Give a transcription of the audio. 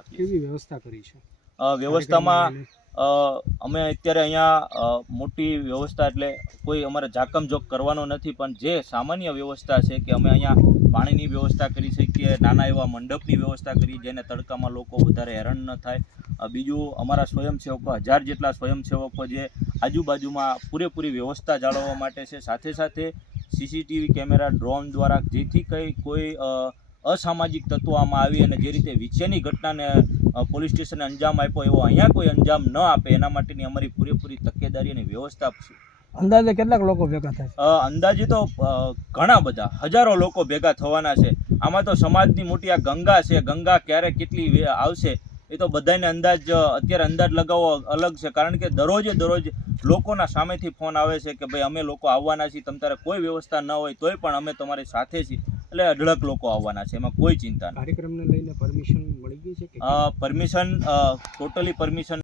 આપીએ કેવી વ્યવસ્થા કરી છે? વ્યવસ્થામાં અમે અત્યારે અહીંયા મોટી વ્યવસ્થા એટલે કોઈ અમારે જાકમજોક કરવાનો નથી પણ જે સામાન્ય વ્યવસ્થા છે કે અમે અહીંયા પાણીની વ્યવસ્થા કરી શકીએ નાના એવા મંડપની વ્યવસ્થા કરી જેને તડકામાં લોકો વધારે હેરાન ન થાય. બીજું અમારા સ્વયંસેવકો હજાર જેટલા સ્વયંસેવકો જે આજુબાજુમાં પૂરેપૂરી વ્યવસ્થા જાળવવા માટે છે. સાથે સાથે સીસીટીવી કેમેરા ડ્રોન દ્વારા જેથી કંઈ કોઈ અસામાજિક તત્વો આમાં આવી અને જે રીતે વિચેની ઘટનાને પોલીસ સ્ટેશને અંજામ આપ્યો એવો અહીંયા કોઈ અંજામ ન આપે એના માટેની અમારી પૂરેપૂરી તકેદારી અને વ્યવસ્થા છે. અંદાજે કેટલાક લોકો ભેગા થાય અંદાજે તો ઘણા બધા હજારો લોકો ભેગા થવાના છે. આમાં તો સમાજની મોટી આ ગંગા છે ગંગા ક્યારે કેટલી આવશે એ તો બધાને અંદાજ અત્યારે અંદાજ લગાવવો અલગ છે કારણ કે દરરોજે દરરોજ લોકોના સામેથી ફોન આવે છે કે ભાઈ અમે લોકો આવવાના છીએ તમ તારે કોઈ વ્યવસ્થા ન હોય તોય પણ અમે તમારી સાથે છીએ. એટલે અઢળક લોકો આવવાના છે એમાં કોઈ ચિંતા નહીં કાર્યક્રમને લઈને પરમિશન મળી ગઈ છે પરમિશન ટોટલી પરમિશન